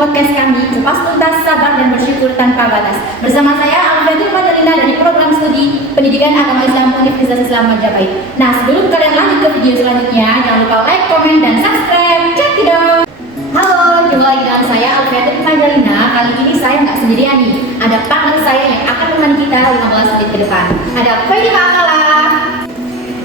podcast kami Kupas Tuntas Sabar dan Bersyukur Tanpa Batas. Bersama saya Alfiatul Madalina dari program studi Pendidikan Agama Islam Universitas Islam Majapahit. Nah, sebelum kalian lanjut ke video selanjutnya, jangan lupa like, komen, dan subscribe. Cek tidak? Halo, jumpa lagi dengan saya Alfiatul Madalina. Kali ini saya nggak sendirian nih. Ada partner saya yang akan menemani kita 15 menit ke depan. Ada Fahima Akala.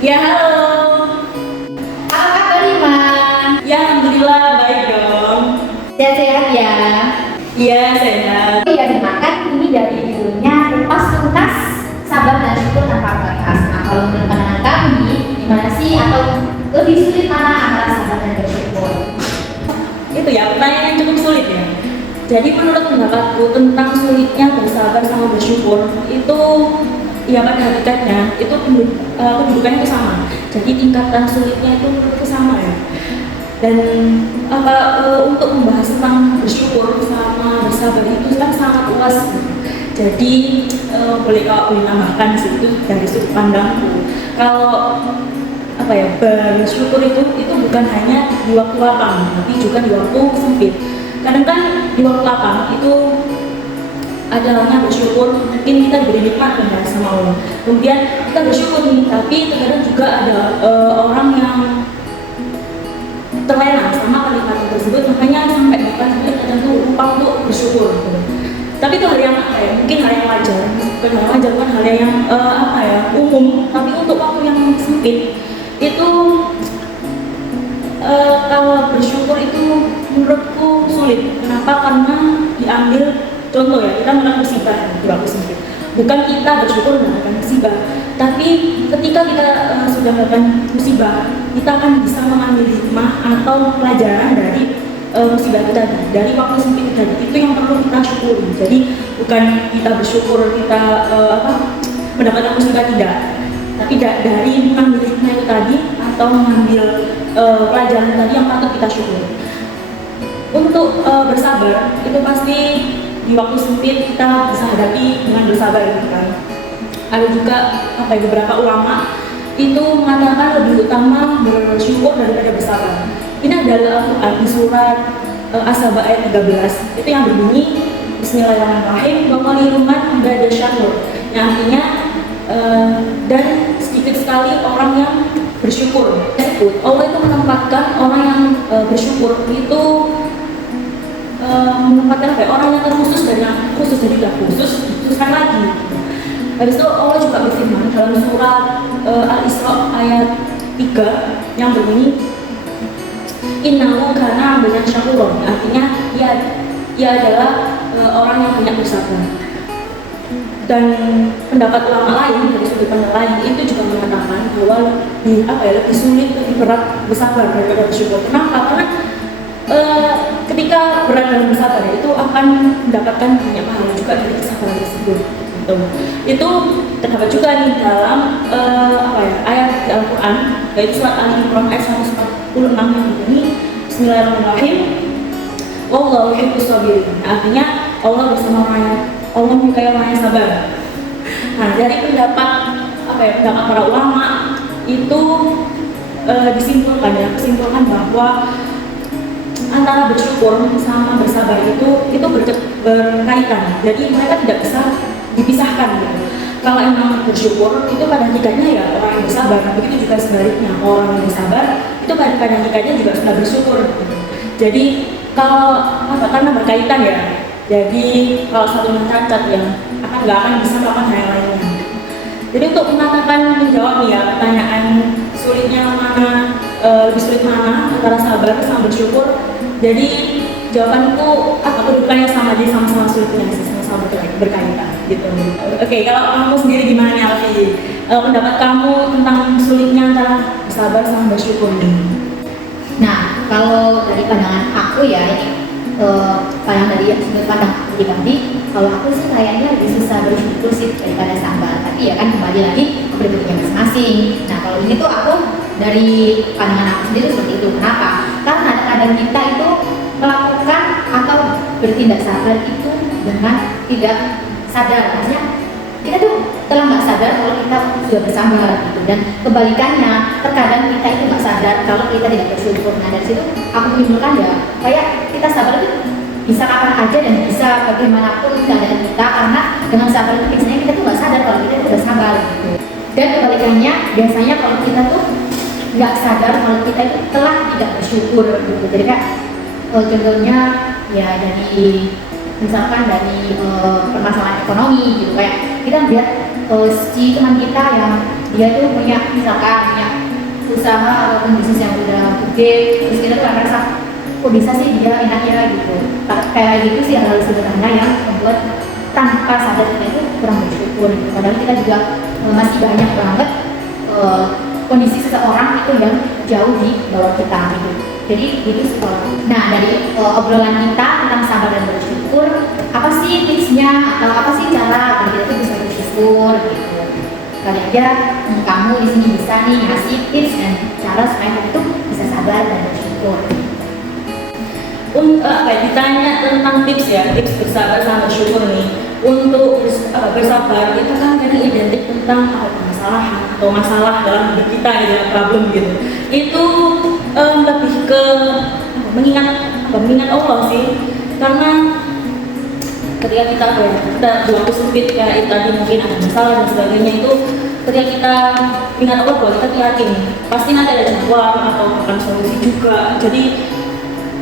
Ya, halo. Apa kabar Rima? Ya, alhamdulillah baik dong. Sehat-sehat ya? Iya, sehat. Iya, dimakan ini dari judulnya Kupas Tuntas Sabar dan Syukur Tanpa Batas. Nah, kalau menurut pandangan kami, gimana sih atau lebih sulit mana antara sabar dan bersyukur? Itu ya, pertanyaan yang cukup sulit ya. Jadi menurut pendapatku tentang sulitnya bersabar sama bersyukur itu ya pada hakikatnya itu kedudukannya itu sama. Jadi tingkatan sulitnya itu menurutku sama ya. Dan untuk membahas tentang bersyukur sama bersabar itu kan sangat luas. Jadi boleh nambahkan situ dari sudut pandangku. Kalau bersyukur itu bukan hanya di waktu lapang, tapi juga di waktu sempit. Kadang kan di waktu lapang itu adalahnya bersyukur, mungkin kita diberi nikmat kan sama Allah. Kemudian kita bersyukur nih, tapi terkadang juga ada orang yang terlena sama kalimat tersebut, makanya sampai bahkan kadang tuh lupa untuk bersyukur gitu. Tapi itu hal yang mungkin hal yang wajar, bukan hal yang umum. Tapi untuk waktu yang sempit itu kalau bersyukur itu menurutku sulit. Kenapa? Karena diambil contoh ya, kita mengalami musibah di waktu sempit. Bukan kita bersyukur mendapatkan musibah, tapi ketika kita sudah mendapatkan musibah, kita akan bisa mengambil hikmah atau pelajaran dari musibah kita dari waktu sempit tadi. Itu yang perlu kita syukuri. Jadi bukan kita bersyukur kita mendapatkan musibah, tidak, tapi dari mengambil hikmah itu tadi atau mengambil pelajaran tadi yang patut kita syukuri. Untuk bersabar itu pasti di waktu sempit kita bisa hadapi dengan bersabar gitu kan. Ada juga beberapa ulama itu mengatakan lebih utama bersyukur daripada bersabar. Ini adalah Al-Quran di surat As-Saba ayat 13. Itu yang berbunyi Bismillahirrahmanirrahim wa qalilun min syakur. Yang artinya dan sedikit sekali orang yang bersyukur. Allah itu menempatkan orang yang bersyukur itu menempatkan orang yang terkhusus dan yang khusus, jadi tidak khususkan lagi. Habis itu Allah juga berfirman dalam surat Al-Isra ayat 3 yang berbunyi Innahu kana abdan syakuron. Artinya ia adalah orang yang banyak bersabar. Dan pendapat ulama lain dari sudut pandang lain itu juga mengatakan bahwa lebih sulit, lebih berat bersabar daripada bersyukur. Kenapa? Karena ketika berat dalam bersabar itu akan mendapatkan banyak pahala juga dari kesabaran tersebut. Itu terdapat juga nih dalam ayat Al-Quran, yaitu surat Al-Imran ayat 146 yang ini Bismillahirrahmanirrahim wallahu yuhibbus sabirin. Artinya Allah bersama Allah menyukai orang yang sabar. Nah, dari pendapat para ulama itu disimpulkan bahwa antara bersyukur sama bersabar itu berkaitan. Jadi mereka tidak bisa dipisahkan gitu. Kalau emang bersyukur itu pada hakikatnya ya orang yang bersabar. Begitu juga sebaliknya, orang yang bersabar itu pada hakikatnya juga sudah bersyukur gitu. Jadi kalau karena berkaitan ya. Jadi kalau satunya cacat ya nggak akan bisa melakukan hal yang lainnya. Jadi untuk menjawab nih ya pertanyaan sulitnya mana, lebih sulit mana antara sabar sama bersyukur. Jadi jawabanku kedudukannya sama, jadi sama-sama sulitnya sih, sama-sama berkaitan gitu. Oke, kalau kamu sendiri gimana nih Alfi? Pendapat kamu tentang sulitnya antara sabar sama bersyukur nih? Nah, kalau dari pandangan aku ya ini pandangan dari sudut pandang aku pribadi, kalau aku sih kayaknya lebih susah bersyukur sih daripada sabar. Tapi ya kan kembali lagi ke pribadinya masing-masing. Nah, kalau ini tuh aku dari pandangan aku sendiri seperti itu. Kenapa? Karena kadang kita itu melakukan atau bertindak sabar itu dengan tidak sadar. Maksudnya kita tuh telah nggak sadar kalau kita sudah bersabar gitu. Dan kebalikannya, terkadang kita itu nggak sadar kalau kita tidak bersyukur. Nah, dari situ aku menyimpulkan ya kayak kita sabar itu bisa kapan aja dan bisa bagaimanapun keadaan kita, karena dengan sabar itu biasanya kita tuh nggak sadar kalau kita tuh udah sabar gitu. Dan kebalikannya biasanya kalau kita tuh nggak sadar kalau kita itu telah tidak bersyukur gitu. Jadi kan contohnya ya dari misalkan dari permasalahan ekonomi gitu, kayak kita lihat si teman kita yang dia itu punya misalkan punya usaha ataupun bisnis yang udah gede, terus kita tuh ngerasa kok bisa sih dia enak ya gitu. Kayak gitu sih hal sederhana yang membuat tanpa sadar kita itu kurang bersyukur gitu. Padahal kita juga masih banyak banget kondisi seseorang itu yang jauh di bawah kita gitu. Jadi gitu sih kalau. Nah dari obrolan kita tentang sabar dan bersyukur, apa sih tipsnya atau apa sih cara kita itu bisa bersyukur gitu. Kali aja kamu di sini bisa nih ngasih tips dan cara supaya kamu tuh bisa sabar dan bersyukur. Ditanya tentang tips ya, tips bersabar sama bersyukur nih. Untuk bersabar itu kan kadang identik tentang permasalahan atau masalah dalam hidup kita gitu, problem gitu. Itu lebih ke mengingat Allah sih, karena ketika kita waktu sempit kayak tadi mungkin ada masalah dan sebagainya, itu ketika kita ingat Allah bahwa kita yakin pasti nanti ada jawaban atau akan solusi juga. Jadi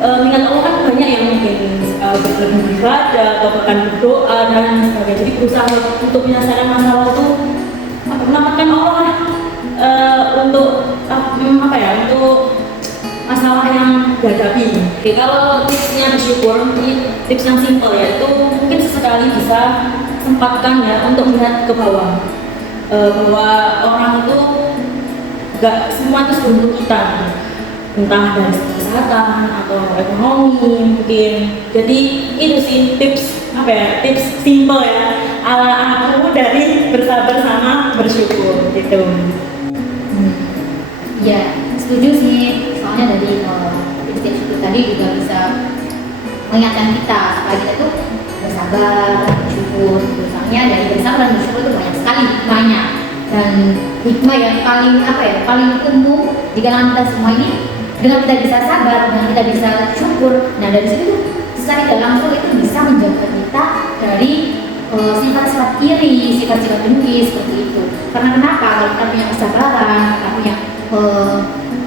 mengingat Allah kan banyak yang mungkin beribadah atau bahkan berdoa dan sebagainya. Jadi berusaha untuk menyelesaikan masalah itu menamakan Allah untuk untuk masalah yang dihadapi. Oke, kalau tipsnya bersyukur, tips yang simple ya, itu mungkin sesekali bisa sempatkan ya untuk melihat ke bawah, bahwa orang itu gak semua itu sebelum kita, entah dari kesehatan atau ekonomi mungkin. Jadi itu sih tips tips simple ya ala aku dari bersabar sama bersyukur gitu. Ya setuju sih, soalnya dari tips-tips itu tadi juga bisa mengingatkan kita supaya kita tuh bersabar, bersyukur. Soalnya dari bersabar dan bersyukur itu banyak sekali hikmahnya, dan hikmah yang paling umum di kalangan kita semua ini, dengan kita bisa sabar dan kita bisa syukur. Nah dari situ secara tidak langsung itu bisa menjaga kita dari sifat-sifat iri, sifat-sifat dengki seperti itu. Karena kenapa? Kalau kita punya kesabaran, kita punya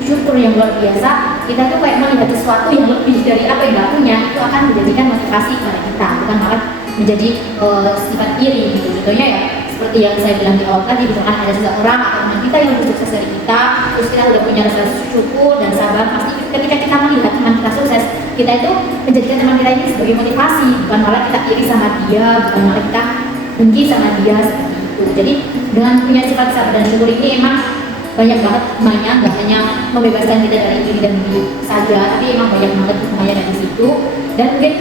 syukur yang luar biasa, kita tuh kayak melihat sesuatu yang lebih dari apa yang kita punya, itu akan menjadikan motivasi pada kita, bukan malah menjadi sifat iri gitu. Contohnya ya seperti yang saya bilang di awal tadi, misalkan ada seseorang atau teman kita yang lebih sukses dari kita, terus kita udah punya rasa syukur dan sabar, pasti ketika kita melihat teman kita sukses, kita itu menjadikan teman kita ini sebagai motivasi, bukan malah kita iri sama dia, bukan malah kita benci sama dia seperti itu. Jadi dengan punya sifat sabar dan syukur ini emang banyak banget hikmahnya, nggak hanya membebaskan kita dari iri dan dengki saja, tapi emang banyak banget hikmahnya dari situ. Dan mungkin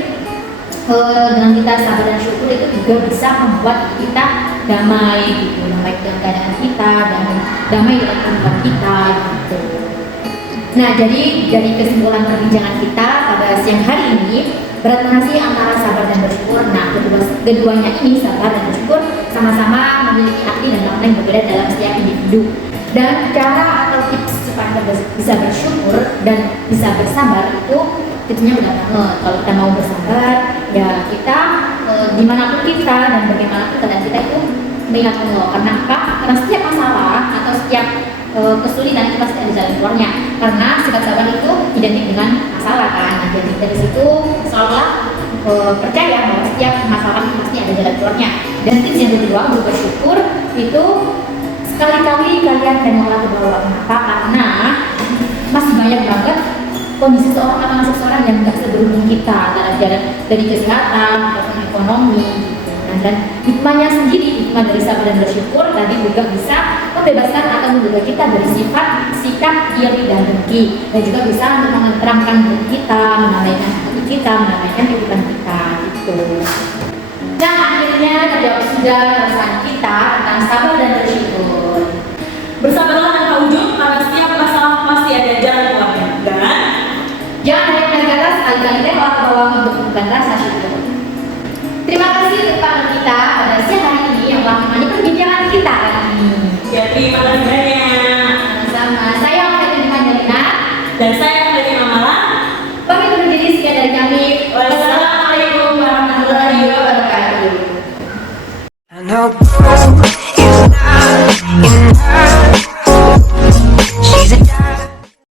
dengan kita sabar dan syukur itu juga bisa membuat kita damai gitu, damai dengan keadaan kita dan damai dengan kehidupan kita gitu. Nah jadi dari kesimpulan perbincangan kita pada siang hari ini, berat mana sih antara sabar dan bersyukur? Nah keduanya ini, sabar dan bersyukur, sama-sama memiliki arti dan makna yang berbeda dalam setiap individu. Dan cara atau tips supaya kita bisa bersyukur dan bisa bersabar itu tipsnya benar banget. Kalau kita mau bersabar, ya kita dimanapun kita dan bagaimanapun keadaan kita itu mengingat Allah. Karena apa? Karena setiap masalah atau setiap kesulitan itu pasti ada jalan keluarnya. Karena sifat sabar itu identik dengan masalah kan. Nah, jadi dari situ seolah percaya bahwa setiap masalah itu pasti ada jalan keluarnya. Dan tips yang kedua untuk bersyukur itu sekali-kali kalian tengoklah ke bawah. Kenapa? Karena masih banyak banget kondisi seorang atau seseorang yang nggak seberuntung kita, antara jalan dari kesehatan ataupun ekonomi gitu. Nah, dan hikmahnya sendiri, hikmah dari sabar dan bersyukur tadi juga bisa membebaskan atau menjaga kita dari sifat sikap iri dan dengki, dan juga bisa menerangkan hidup kita, menamaikan hidup kita, menamaikan kehidupan kita gitu. Dan akhirnya terjawab sudah perasaan kita tentang sabar dan bersyukur. Bersabarlah tanpa ujung, karena setiap masalah pasti ada jalan keluarnya. Dan jangan hanya negara sekali-kali tengok ke bawah untuk bukan rasa syukur. Terima kasih untuk panel kita pada siang hari ini yang telah menemani perbincangan kita hari ini. ya terima kasih banyak. Sama saya Alfred Mandalina Dan saya Fatima Malang. pamit undur diri, sekian dari kami. Wassalamualaikum. out.